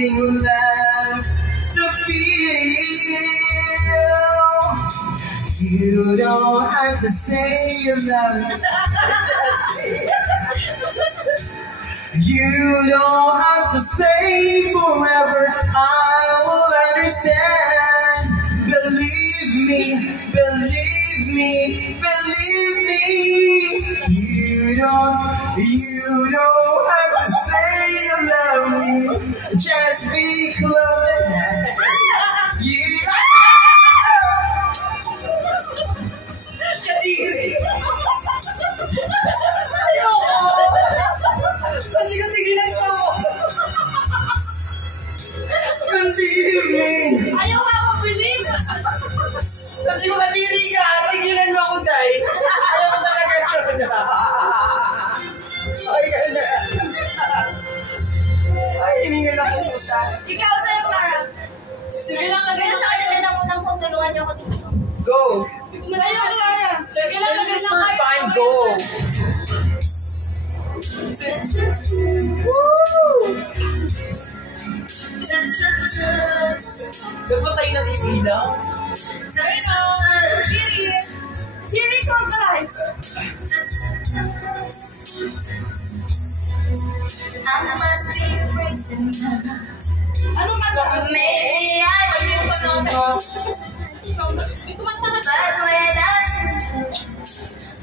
nothing left to feel. You don't have to say you love me. You don't have to stay forever. I will understand. Believe me, believe me, believe me. You don't have to say you love me. Just be close. Kadiri! Ayoko! Kasi ko tigilan ko! Believe me! Ayaw nga ako believe! Kasi ko kadiri ka! Tigilan mo ako, Day! Ayaw ko talaga yun! Ay, ganda! Ay, hiningal ako puta! Ikaw sa'yo, Clara! Sige lang, lagyan sa kanya na unang kung tulungan niyo ako dito. Go! Sa'yo, Clara! Sige lang, lagyan lang kayo. Fine, go! Woo! Nagpatay natin yung ilaw. Siri, close the lights. I must be praising you. Ano ka ba? Maybe I choose to go. But when I do,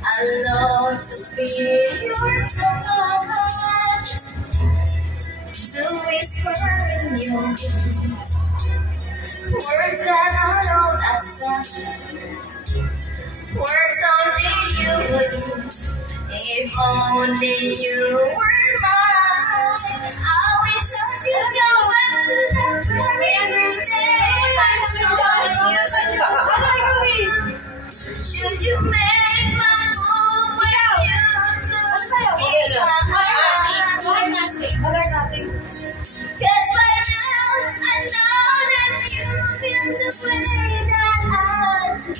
I long to feel your touch, to whisper in your ear words that are all I said, words only you would use. If only you were mine, I wish I could go back to the very first day I saw you. Should you make my move when you just right now, I know that you feel the way that I do.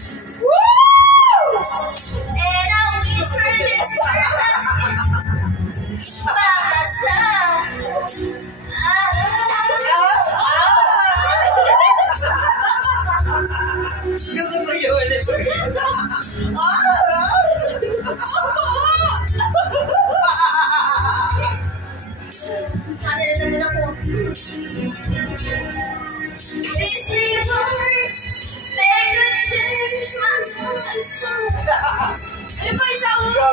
And I wish for this person by my side. Gusto ko yun. These three words, they could change my life forever. Go.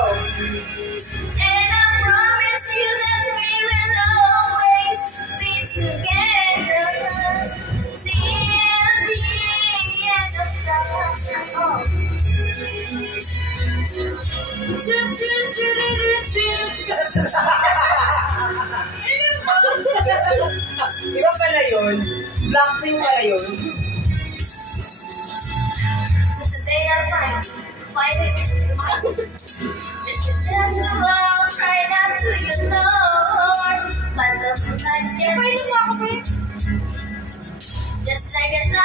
And I promise you that we will always be together till the end of time. Iba pala yun. Blackpink pala yun. So today I find it. Just love right out to your Lord. My love like it. Just like 1,000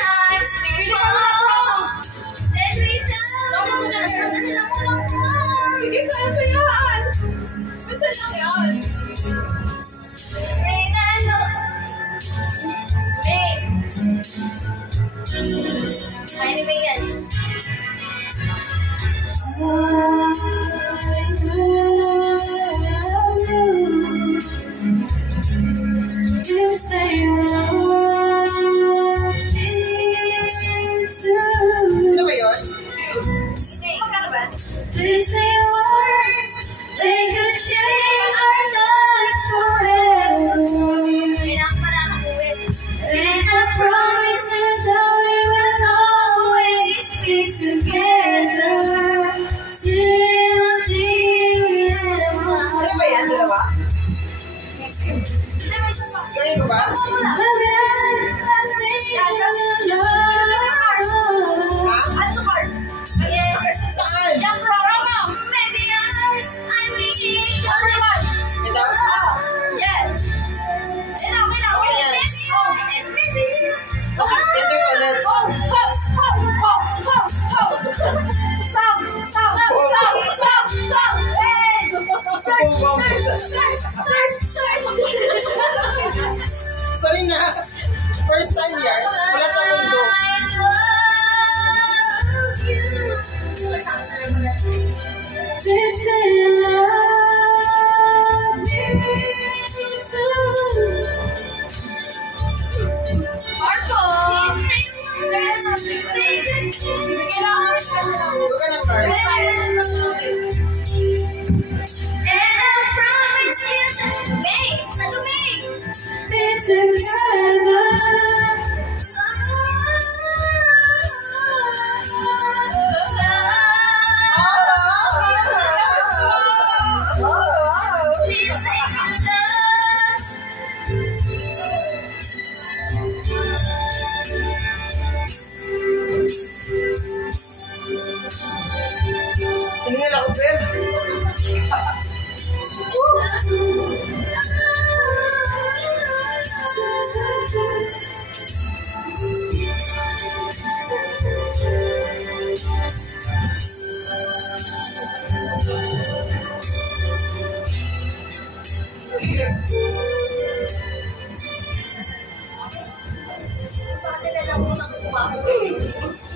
times before. Let me down. Sige, kaya sa yan! Minsan lang yan! Rain and love. Rain. Tiny Megan. Ano ba yun? Magkano ba? These words, they could change our lives forever. And I promise you that we will always be together till the end of time. Ano ba yan? Dalawa? Kaya ko ba? Saan? Ito? Okay, enter ko ulit. Search!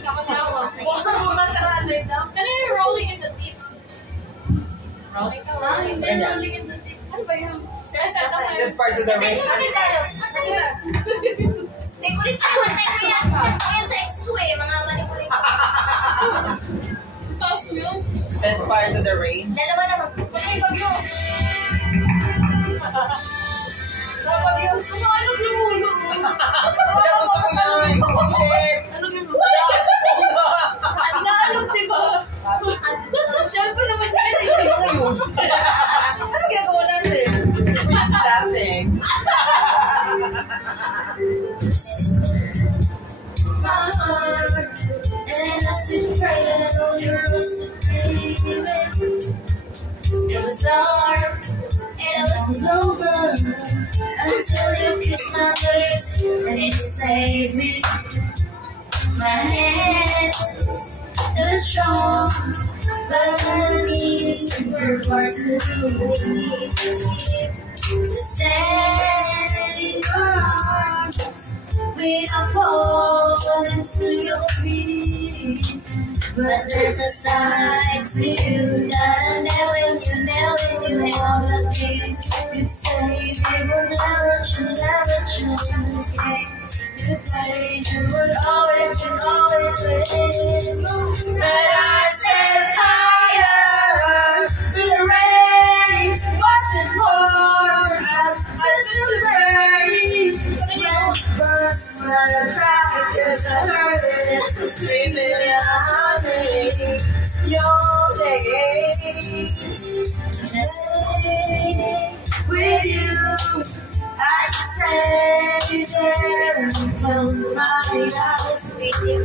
Nakatawa. Mukha siya alert na. Ano yung rolling in the deep? Rolling ka ba? Hindi, rolling in the deep. Ano ba yun? Set fire to the rain. Hindi, kulit ka. Matay ko yan. Ayan sa ex ko eh. Mga manikulit. Tapos yun. Set fire to the rain. Dalawa naman. Pag may bagyo. Bagyo. Sumalog yung ulo mo. Wala ko sa kanya. Shit. Ano yung ulo? Ang naalog, diba? Siyempre naman yun. Ano yun? Ano ginagawa natin? We're just laughing. My heart, and I sit right at all your rusted pavement. It was dark, and it was over until you kissed my lips and it saved me. My hands are strong, but my knees were far too weak to stand in your arms. Without falling to your feet, but there's a side to you that I never knew all the things you'd say they were never true again. You played, you would always win. But I set fire to the rain, watching for us to the race. But I cried 'cause I heard it screaming out your name, your name. With you, I just stay there and close my eyes with you.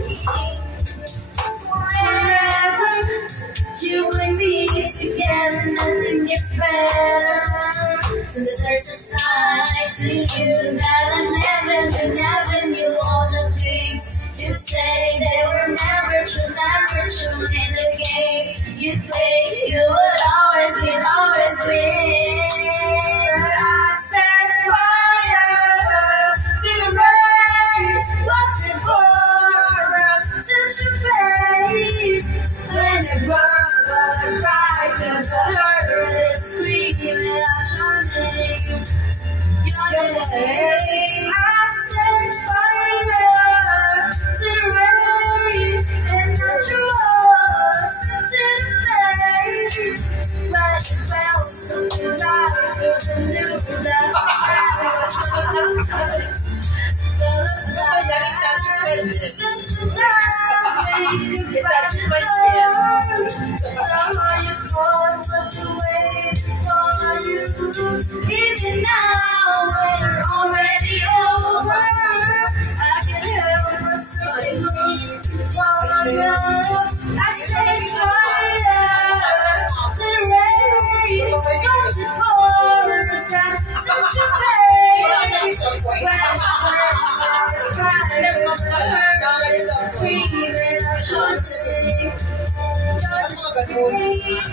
Forever, you and me together, nothing gets better. 'Cause there's a side to you that I never knew all the things you say they were never true in the games you play. You would always win. I set fire to the rain, watching for us touch your face. When it burns, I cry 'cause I heard it screaming out your name. Your name. I set fire to the rain and I trust to the face. But it felt something like there's a new that even now, when we're already over, I can help myself looking for you. I say fire to the rain, watch it pour us out, touch your face. Screaming out your name.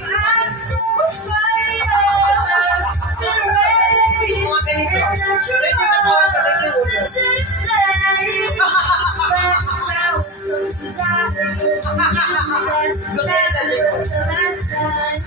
I saw fire to the rain, and I trust to the flame. But now sometimes that was the last time.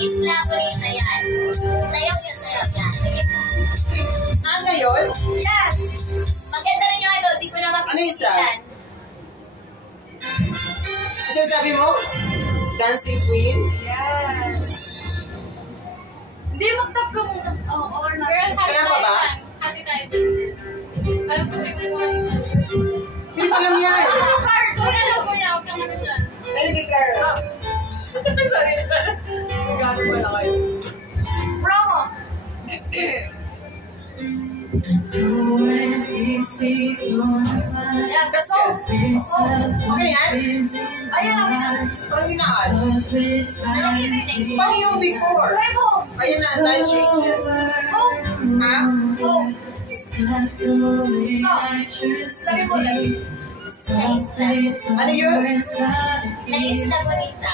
Isla Bonita yan. Sayaw yan. Ano yun? Yes! Maganda rin yung di ko na Ano yung isa? makikita. Ano sabi mo? Dancing Queen? Yes! Hindi, mag-tap ka muna. Oh, or not. Girl, Kaya pa ba? Hati tayo. Alam ko may kuha. Hindi ko alam yan. Card! Kuya na, kuya. Huwag kang namin dyan. Ano kay Carl? Sorry. Gano'n pala kayo. Bravo! Success. Okay yan? Ayan, Parang ginaan. nalagyan mo yung next. Paano yung before? Ayun na, life changes. Ha? Sabi mo lang. Ano yun? La Isla Bonita.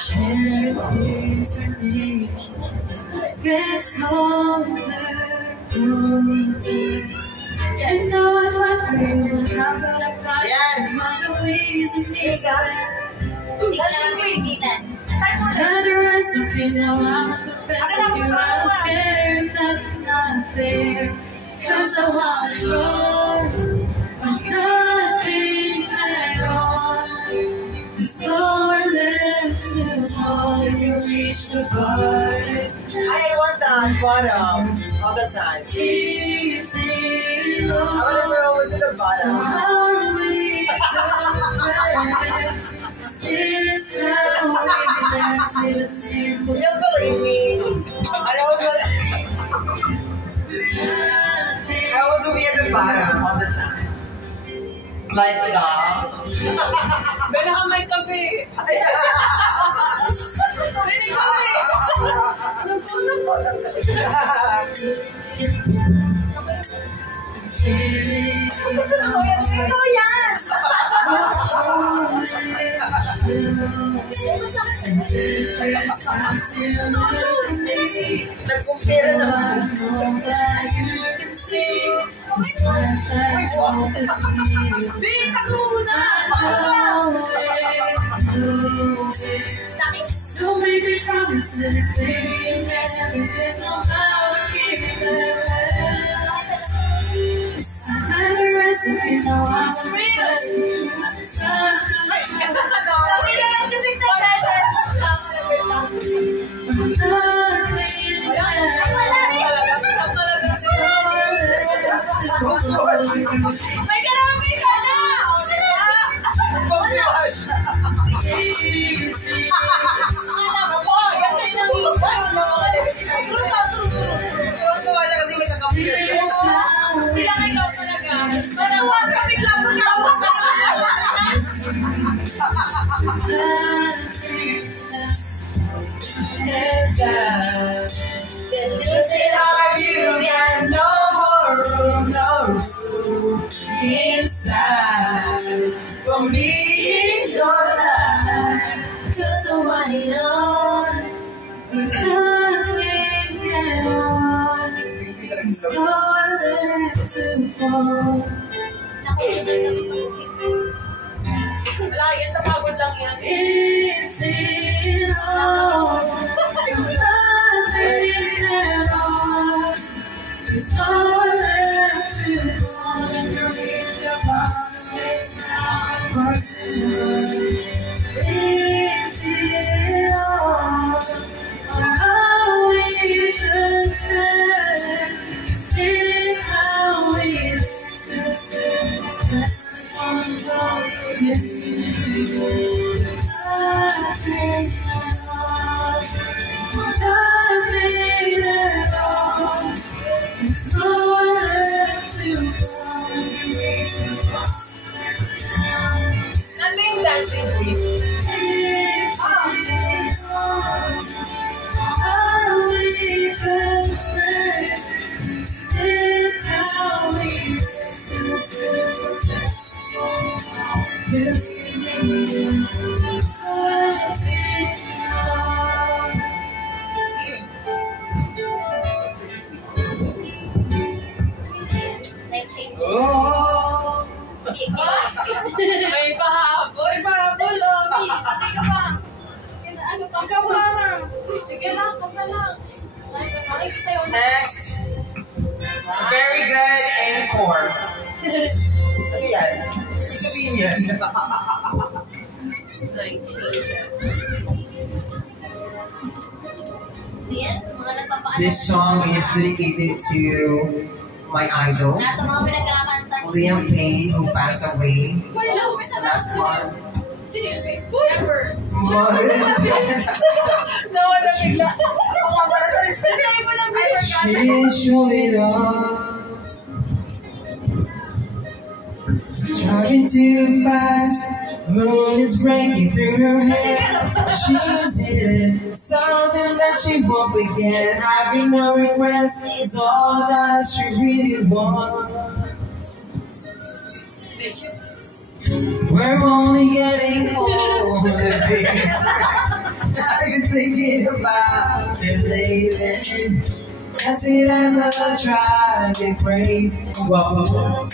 I know if I fail, how could I find Yan. other ways of Isa. Hindi ko naman pipigilan. Had the rest of you know I'm the best of you. I don't care if that's not fair. Cause I wanna grow, but nothing at all. There's nowhere left to go. You reach the bars. I want that bottom all the time. Easy, I want to go always to the bottom. You don't believe me. I always will be at the bottom all the time. Like dog. Bala ka may kape. Ito yan! Nag-compare na. Bita ko muna! So maybe promises, baby, you never did know how to keep them. I had a recipe, now I'm the best. May karami ka na! Alam mo po, ganda rin ang iba. Tuwa siya kasi may nag-compare siya. Bilang ikaw talaga. Manawa ka, bigla mo na ako sa Of you and no more room, no room inside for me in your life. Cause I want it all, but nothing at all. So I left to fall. Wala yan, sa pagod lang yan. Is it all, nothing at all? Cause all I left to fall and you reach your boundaries now. Is it all, or how we just met? Is this how we just met? Nothing dancing queen. Life change. Oh! May pahabol. May pahabol, Lomi. Hindi ka pa. Ano pa? Ikaw lang. Sige lang, kanta lang. Makinig sa'yo. Next. Very good encore. Ano yan? Ibig sabihin yan. Life changes. Yan, mga nagpapakanta. This song is dedicated to my idol, Lahat ng mga pinagkakanta. Liam Payne, who passed away Hello, sa last month. Remember. More than Nawala bigla. Ako para sa Sabi mo lang, I forgot. She's showing off Driving too fast, moon is breaking through her hair. She's hidden something that she won't forget. Having no regrets is all that she really wants. We're only getting older, baby. I've been thinking about it lately. Has it ever drive you crazy? Whoa.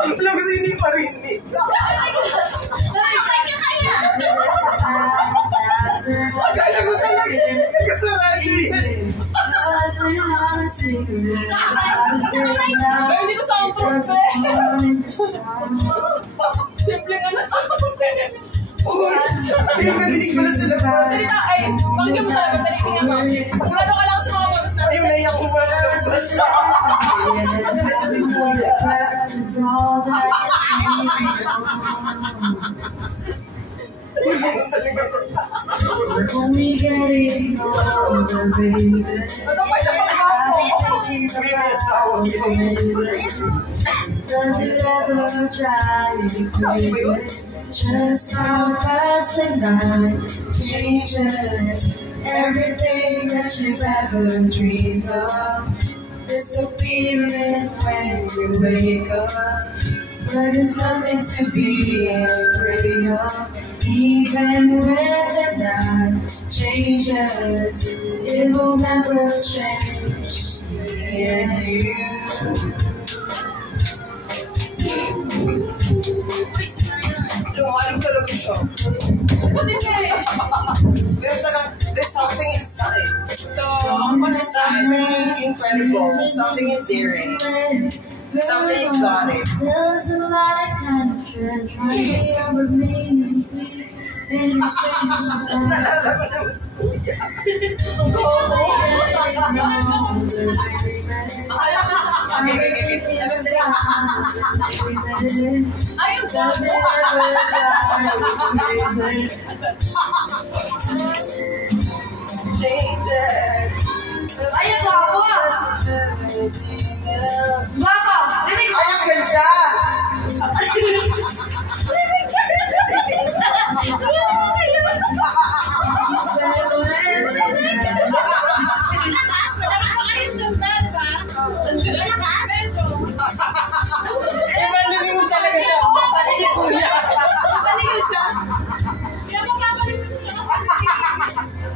Alam kasi hindi parinig. Akala ko talaga. Nagkasarado yan. Hindi ko soundproof simple nga na. Uy, tinignan ko lang sila pa. Salita ay, bakit yung sabi sa liking nga Magkano ka lang sa mga boses na Ayun, naiyak ko ba lang sa sa. Ano na si Kuya? Uy, ganun talaga ko. We're only getting older, baby. Ano pa siya pagkakapo? Uy, may asawa niya. Does it ever drive you crazy? Just how fast the night changes. Everything that you've ever dreamed of disappearing when you wake up. But there's nothing to be afraid of. Even when the night changes, it will never change me and you. Alam talaga siya. There's something inside. So, what is that? Something incredible. Something endearing. Something exotic. There's a lot of kind of treasure. My number means complete. And it's Nalala ko naman si Kuya. Ayun po. Changes. Ayun po ako. Baka, dinig Ay, ang ganda! Iba mo talaga siya. Sabi ni Kuya.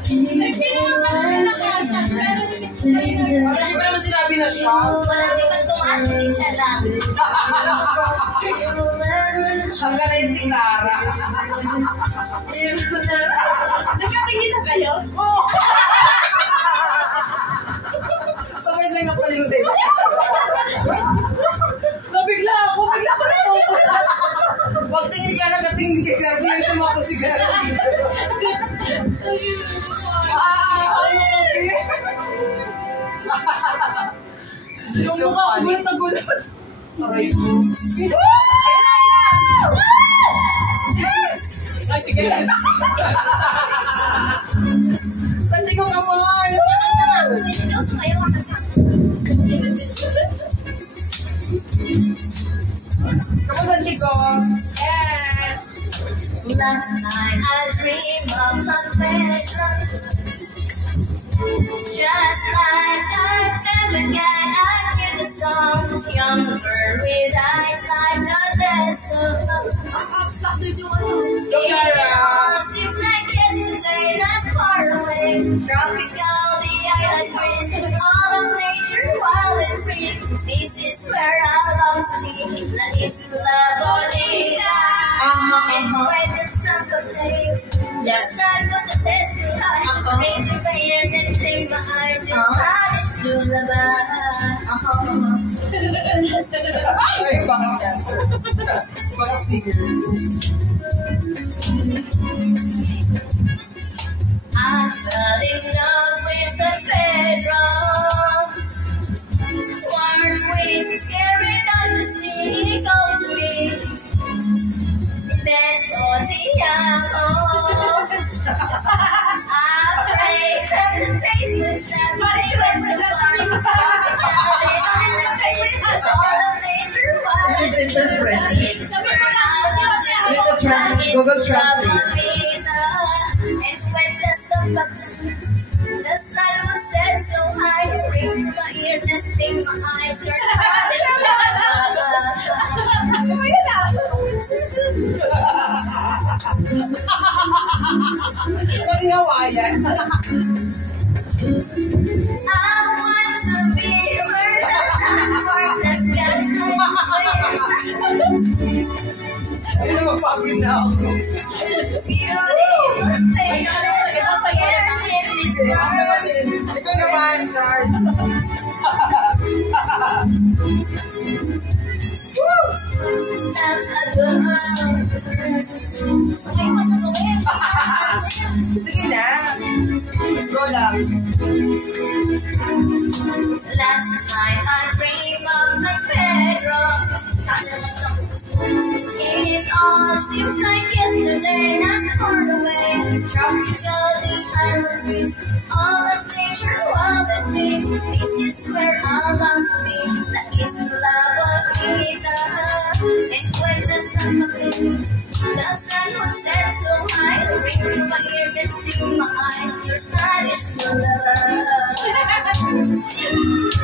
Hindi ko naman sinabi na siya. Ang ganda yung si Clara. Nagkatingin na kayo? Sabay-sabay na palino sa isa. Nabigla ako. Bigla ko na po. Pag tingin ka nakatingin kay Clara, pinagtama ko si Clara dito. Yung mukha ko gulat na gulat. Aray ko. Ay, sige. Saan ko kamay? Kamusta, Chico? Yes. Last night I dreamed of something just like I felt again. I knew the song, younger with eyes like the desert. It all seems like yesterday, not far away. Tropical, the island breeze, all of nature wild and free. This is where I long to be. La Isla Bonita. It's where the sun goes safe. The sun goes safe to high. Raise your prayers and save my eyes. It's Spanish lullaby. Ay, backup dancer. Backup singer. I fell in love amo. I pray that the taste would stand for the rest of all of nature. You need to interpret. Google Translate. And when the sun would set so high, ring my ears and sting my eyes. Your Kasi Hawaiian. I want to be where the sky Ay, napapagod na ako. beautiful thing years in this world. Ito naman, sir. Woo! That's a good Sige na. Go lang. Last night I dreamed of San Pedro. It all seems like yesterday, not far away. Tropical island breeze, all of nature wild and free. This is where I long to be, la Isla Bonita. And when the sun would set so high, ring my ears and sting my eyes. Your Spanish love.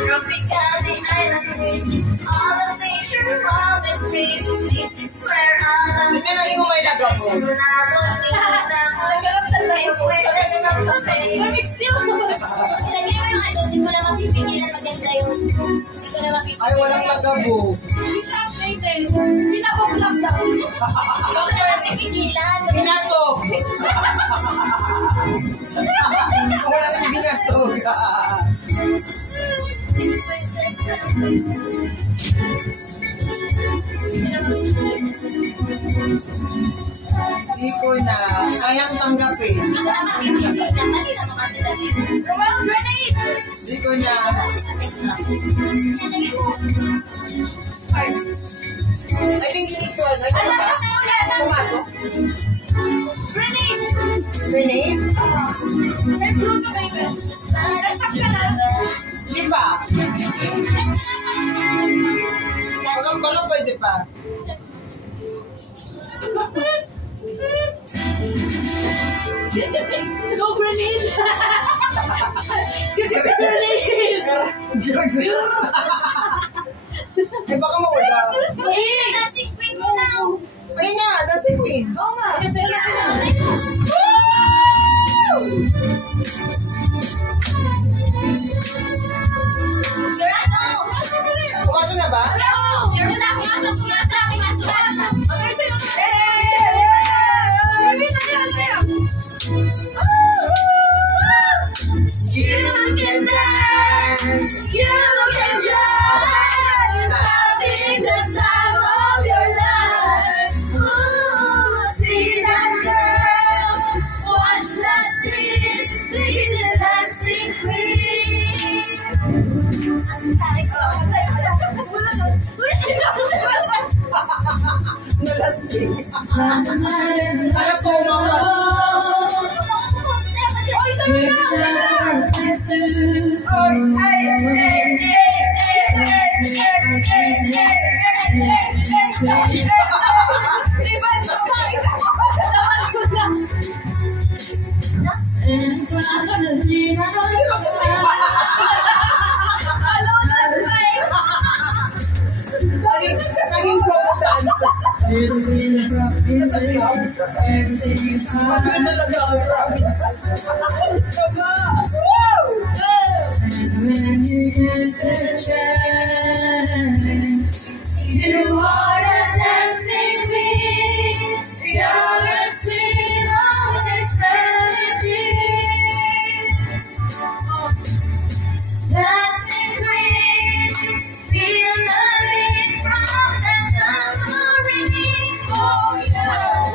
Tropical island breeze, all of nature wild and free. This is where I long Hindi na rin may lagaw po. Ay, walang lagabo. Binatog. Wala rin binatog. Hindi ko na kayang tanggapin. Hindi ko na. I think you need to, like, ano ba? Pumasok? Grenade? Hindi pa. Baka pwede pa. Go grenade! Grenade! Eh, baka mawala. Dancing queen mo now! Ayun na, dancing queen. Oo nga. Kasi You're ano? Pumasok na ba? You're You can dance. You can just having the time of your life. Ooh, see that girl, watch that scene, see the dancing queen. Nalasing. Nakasoma ka. Naging folk dances. Nasa club. Magaling talaga ang province. when you get the chance, you are the dancing queen, you're the sweet of eternity. Dancing queen, feel the beat from the tambourine. Oh yeah.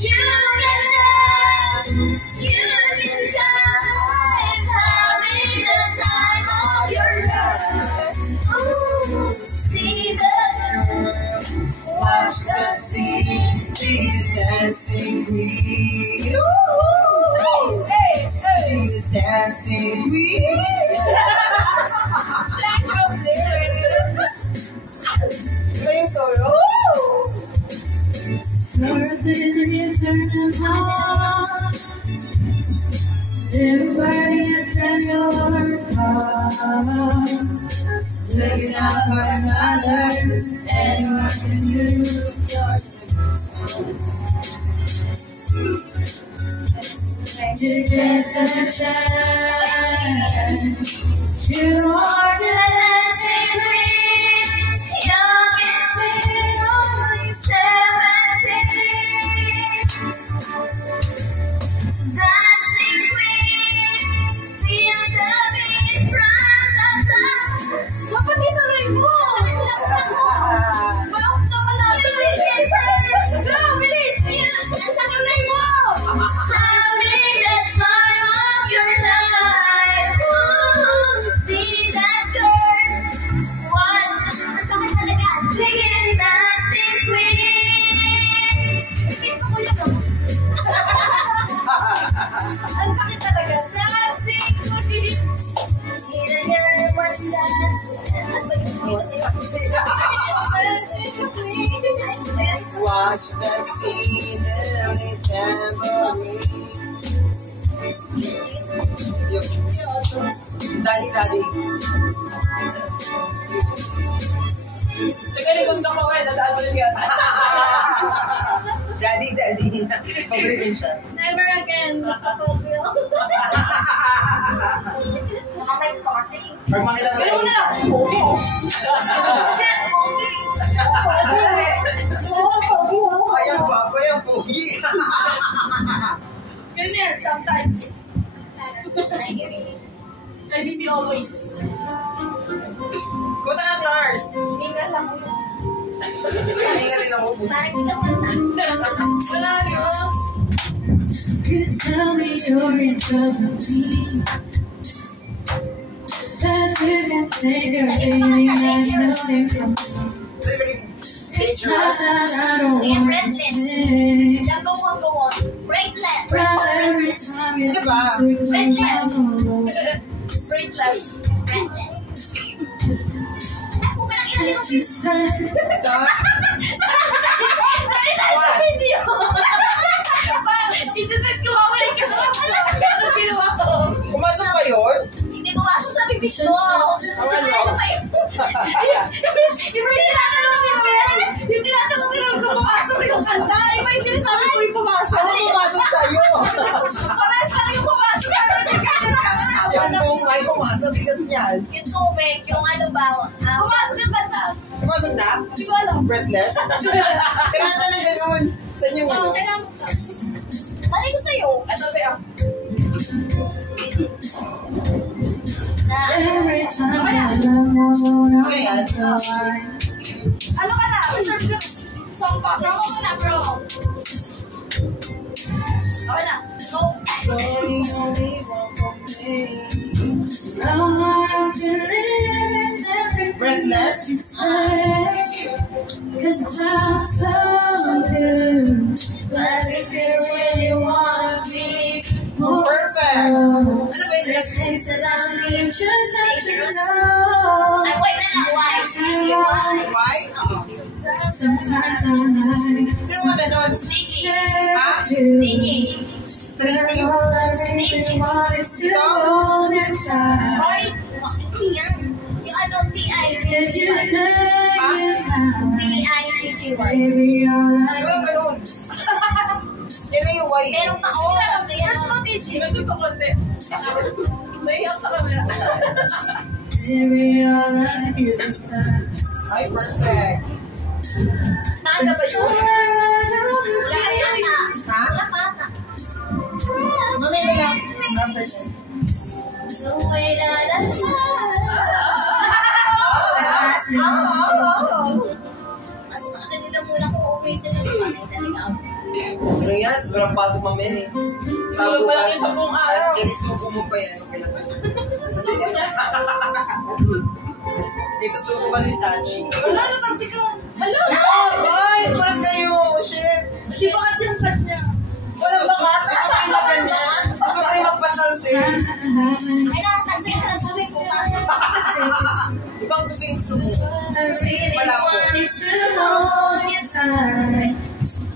You can dance, you can jive, having the time of your life. Ooh, see dancing queen. She's the dancing queen. Play solo. Earth is an eternal heart. Everybody is in your heart. Looking out for another, anyone can use yours. To get the chance, you are the dancing queen, young and sweet, only 17. Dancing queen, feel the beat from the top. Dapat ituloy mo! Bakit naman natin bilis! Go, bilis! Ituloy mo! Having the time of your life. See that girl? Watch. Ang sakit talaga. Singing dancing queen. Ang sakit talaga. Dancing queen. See the girl, watch dance. Watch the scene and the tambourine. Daddy. Teka, likod ako eh. Dadaan mo lang yan. Daddy. Paborito din siya. Never again. Tokyo. Mamay pa kasi. Or makita mo tayo isa. Shit, Pogi. Ay, ang gwapo yung pogi. Ganyan, sometimes. I mean, always. Punta ka, Lars. Mingas ako. Hindi din ako. Parang hindi naman na. Wala niyo. You tell me you're in trouble with me. That you can take a baby, that's nothing from me. It's not that I don't want to stay. Go on. Breakless. But every time you Diba? Breakless. What you said. Ito. Isusunod ko mamaya ka sa ano ginawa ko? Pumasok ba yun? Hindi pumasok sa bibig ko. Ang ano? Yung tinatanong nila kung pumasok yung kanta. Iba yung sinasabi ko yung pumasok. Ano pumasok sa'yo? Pares lang yung pumasok. Yung buong ay pumasok, tigas niyan. Yung tubig, yung ano ba? Pumasok yung kanta. Pumasok na? Hindi ko alam. Breathless? Kailangan na lang ganun. Saan yung ano? Mali ko sa'yo. Ito sa'yo. Every time I'm alone, Okay, yan. Ano ka na? Reserve ka. Song pa. Promo ka na, promo. Okay na. Go. Sorry, only one for me. I've been living every Breathless? you say, 'cause it sounds so good. But if you really want me more, Perfect. Ano ba there's yung things that I need just have to know. Ay, wait na lang. Why? Sige, why? Why? Sometimes I like Sino mo ganun? Singing. Ha? Singing. Trinity? all I really want is to hold your time. Ay, hindi yan. Yung ano, If you lay it down, T-I-G-G-Y. baby, all I Walang ganun. Yan na yung why. Merong taon. First mo, Tishi. Gusto ko konti. Mahiyak sa kamera. baby, all I hear is sound. Ay, perfect. Nanda ba yun? Wala ka siya na. Ha? Wala pa na. Mamaya na lang. After that. The way that I Asa ka na nila muna kung okay na lang yung anay talaga. Ano yan? Sobrang pasok mamaya eh. Tulog pa lang yung 10 araw. At kinisuko mo pa yan. Okay naman. Nagsusuko pa si Sachi. Wala na taxi ka. Hello? Ay! Paras kayo! Shit! Di ba ka tinampat niya? Walang bakat. Gusto ko yung maganyan. Gusto ko yung magpatalsin. Ay, nasan ka sabi ko. Ibang gusto yung gusto mo. I really Wala po. want is to hold you tight.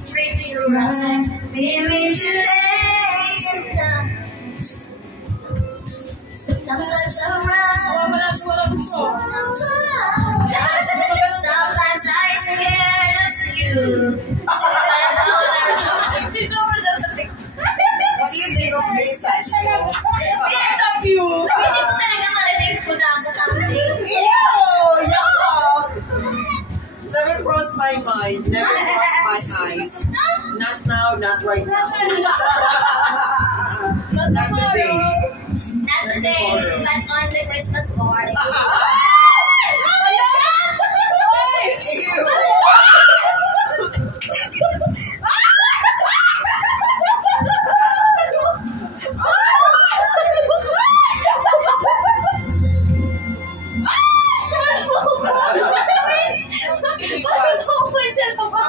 Treat you right. Maybe today and tonight. Sometimes I run. Sometimes I scared of you. What do you think of Maysage? Yes, of you! Hindi ko talaga marinig ko na ako something. Ew! Yuck! Never crossed my mind. Never crossed my eyes. Not now, not right now. Not today. Not today, but on the Christmas morning. Ew!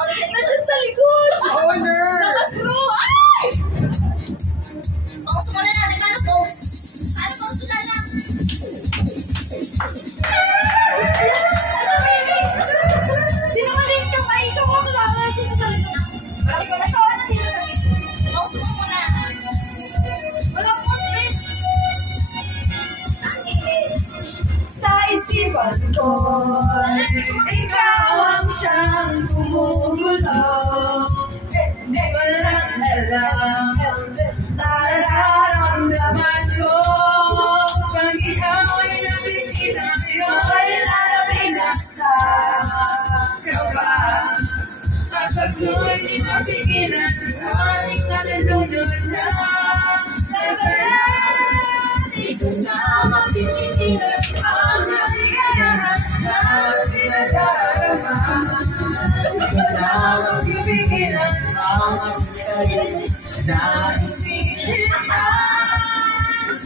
Nashoot sa likod! Oh, nerd! Nakascrew! Ay! Pause mo na lang, ano pause? Ano pause na lang? Sino ka rin ka? Ay, ikaw ako lang. Nashoot sa likod. Ay, ko na tawa na sino sa likod. Pause mo muna. Wala pause, please. Sa isipan ko, ikaw ang siyang gumugulo. Walang alam, nararamdaman ko. Pag ikaw ay nakikita ako'y lalapit na sa kaba. At pagko'y napigilan, ay nalulunod na. Di ko na mapipigilan ang naligayahan na pinadarama. Di ko na mapipigilan ang sarili na isipan.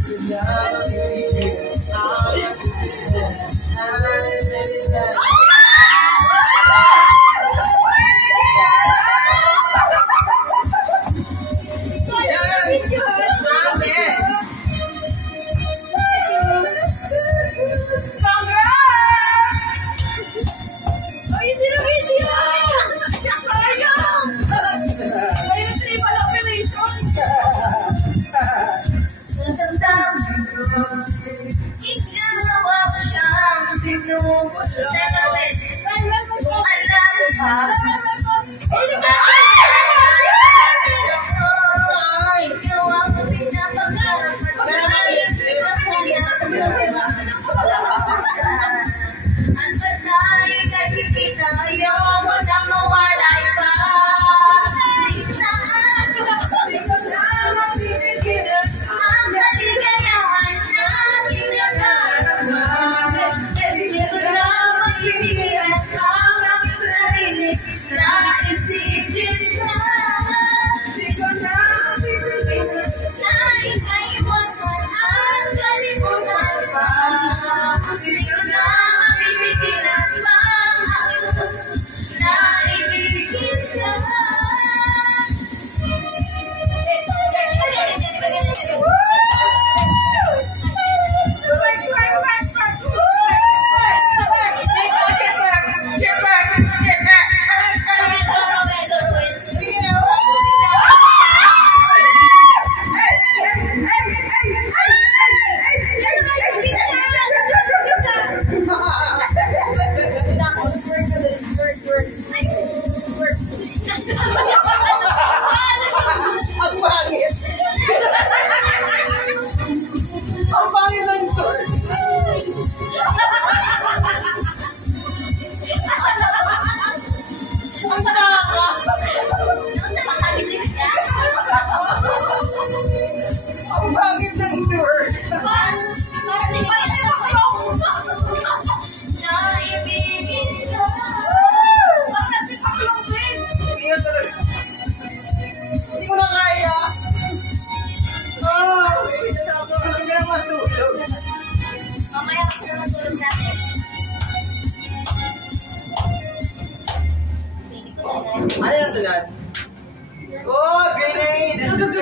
Di ko na mapipigilan ang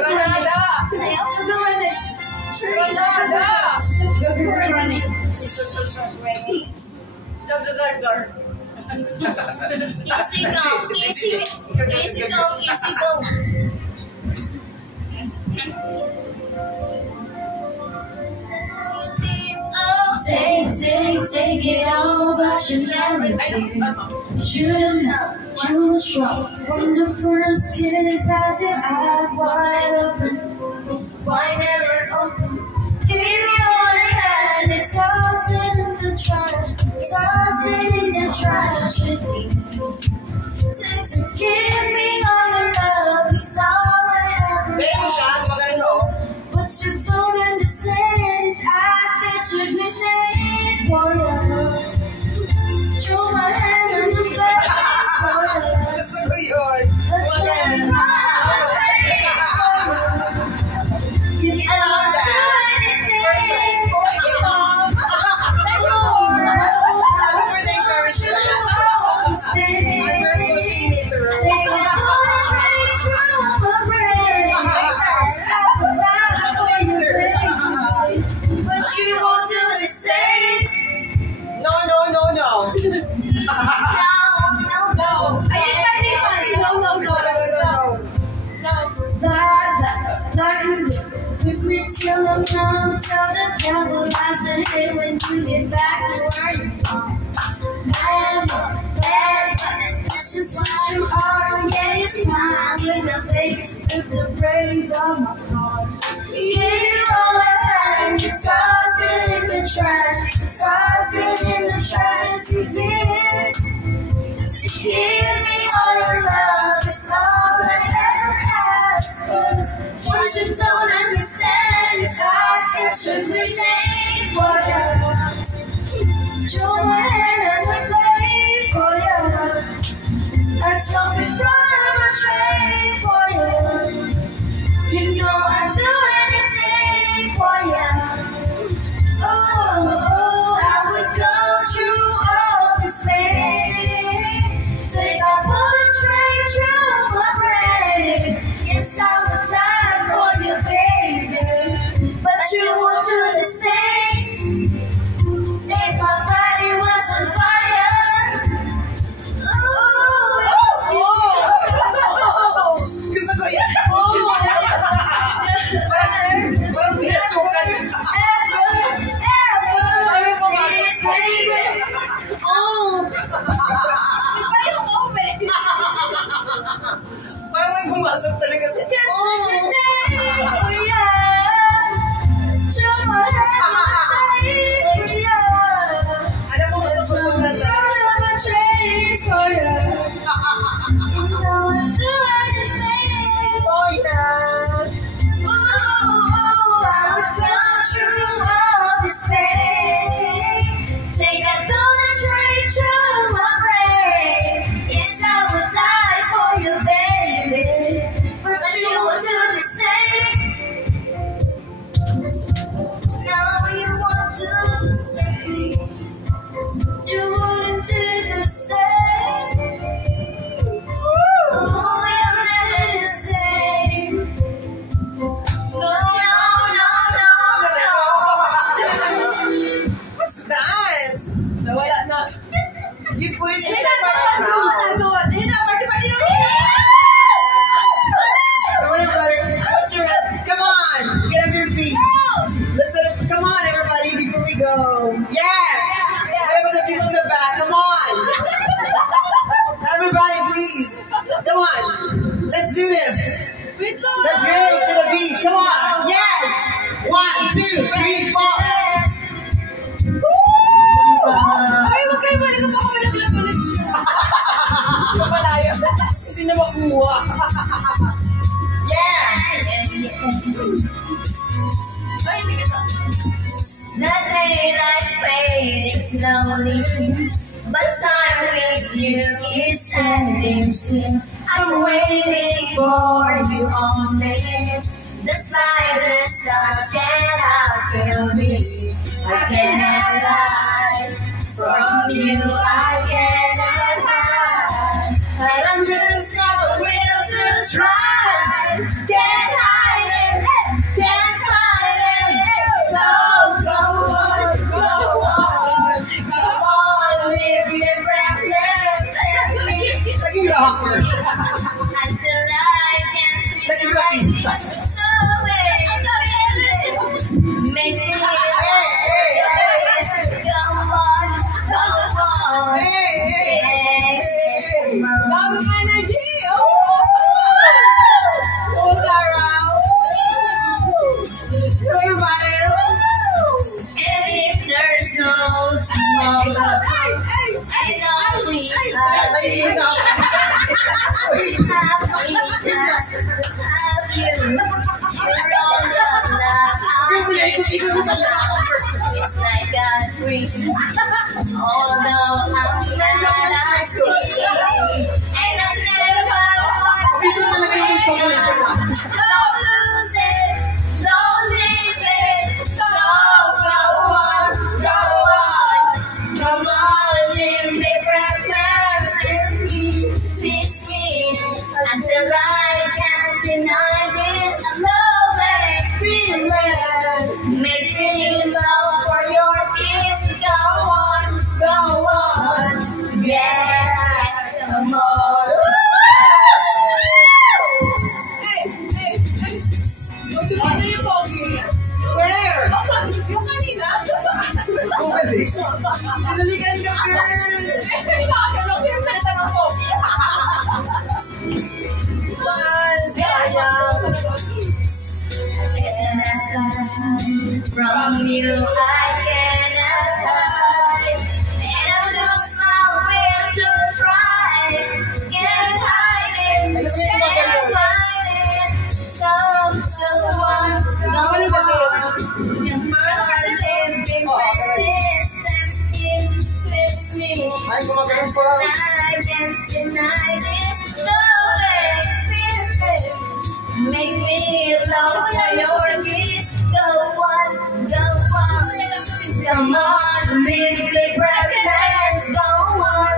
Granada! Granada! running. Easy go, easy go, easy go. Take it all, but you never did. Should've known you were strong from the first kiss. As your eyes wide open, give me all I had and toss it in the trash, to give me all your love is all I ever had. But you don't understand is I pictured me name for you. Throw my hand on the back for you. You can do anything for you. Till I'm numb, tell the devil I said, hey, when you get back to where you're from. Bad, that's just what you are. Yeah, you smile in the face, took the brakes off my car. You gave it all I had, you toss it in the trash, you did. To give me all your love, it's all I ever asked. 'Cause what you don't understand is I pictured your name for you. Draw my hand and I play for you. I jump in front of a train for you. You know I'd do anything for you. Oh, I would go through all this pain. Take a bullet straight through my brain. Yes, I would die for you, baby. But you won't do the same. If my body was on fire. Parang may pumasok talaga sa... Ano po pumasok na Take that bullet straight through my brain. Yes, I would die for you, baby. But you won't do the same. No, you won't do the same. You wouldn't do the same. Oh, you wouldn't do the same. No. What's that? Nawala na. You put it in the right now. What's your head? Come on, get on your feet. Come on, everybody, before we go. Yeah. What about the people in the back? Come on. Everybody, please. Come on. Let's do this. Let's go to the beat. Come on. Yes. 1, 2, 3, 4. Ay, wag kayo balik ako malaglag-lag siya. Kapalayo. Hindi na makuha. Yeah. The daylight fading slowly, but time with you is standing still. I'm waiting for you only. The slightest touch and I'll feel this. I cannot hide from you. I cannot hide. And I'm just not will to try. Get high. freestyle. Make me Hey, hey, hey. come on, come on. Hey, hey, hey. Love energy! Oh, Sarah. So everybody. And if there's no tomorrow, I know we have you. You're all it's like a dream. Although I'm not asking, and I never want to. Don't lose it, don't leave it. So go on, come on, live the present. Teach me until I can't deny this lovely feeling. Make me love for your kiss. Go on, yes, come on. Ano yung pogi? Where? Yung kanina? Bumalik. Pinalikan ka, girl. Nakakalok yung salita ng pogi. Sayang. From you I cannot hide, and I lose my will to try. Can't hide it, can't hide it. So one, go on. Your mother lived in distance, fits me. Ay, gumagano'n pa. I can't deny this love feels. Make me love for your kiss. Go on, come on, live the breathless. Go on,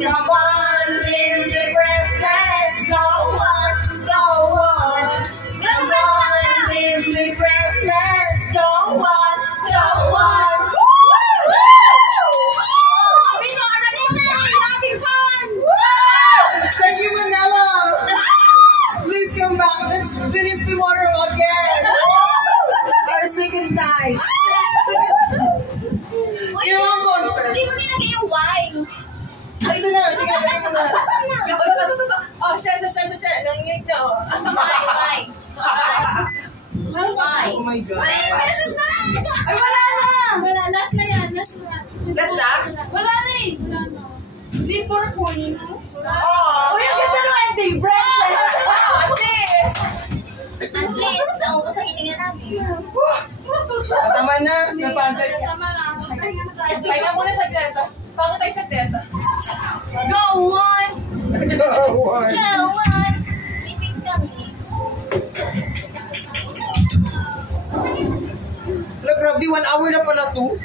come on, live the breathless. Go on, come on, live the breathless. Go on. Thank you, Manila. Please come back. Let's finish tomorrow again. Our second time. Yung mga concert. Hindi mo nilagay yung wine. Ay, ito na. Sige, balik mo na. Oh, share. Nangingig na, oh. Wine. Oh my God. Ay, wala na! Wala, last na yan. Last na? Wala na eh! Hindi for queen. Oh, Uy, ang ganda ng ending! Breathless! At least, naubos ang hininga namin. Tama na. Napagod ka. Tama na. Pahinga muna sa greta. Bakit tayo sa greta? Go on! Go on. Go on! Bibig kami. Grabe, 1 hour na pala to.